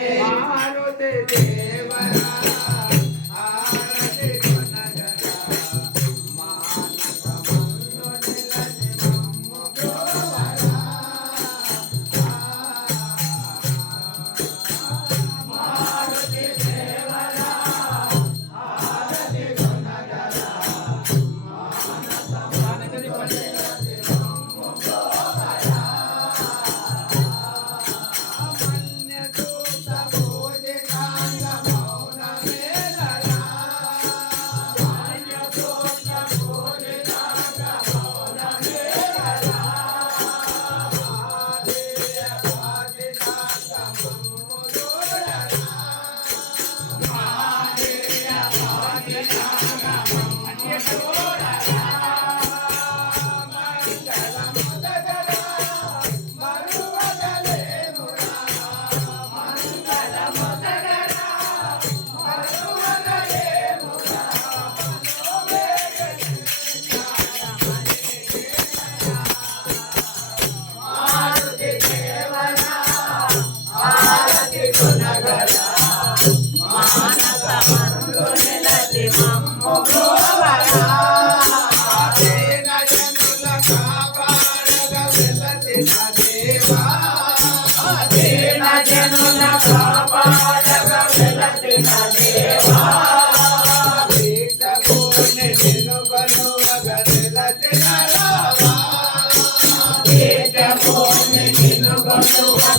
ಭಾರತ ದೇವರ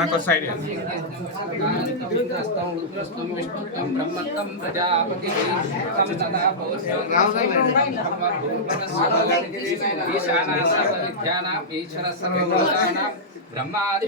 నాకు సైడ్ బ్రహ్మత్వం ప్రజాపతి ఈశానా ఈశ్వర సర్వ బ్రహ్మాది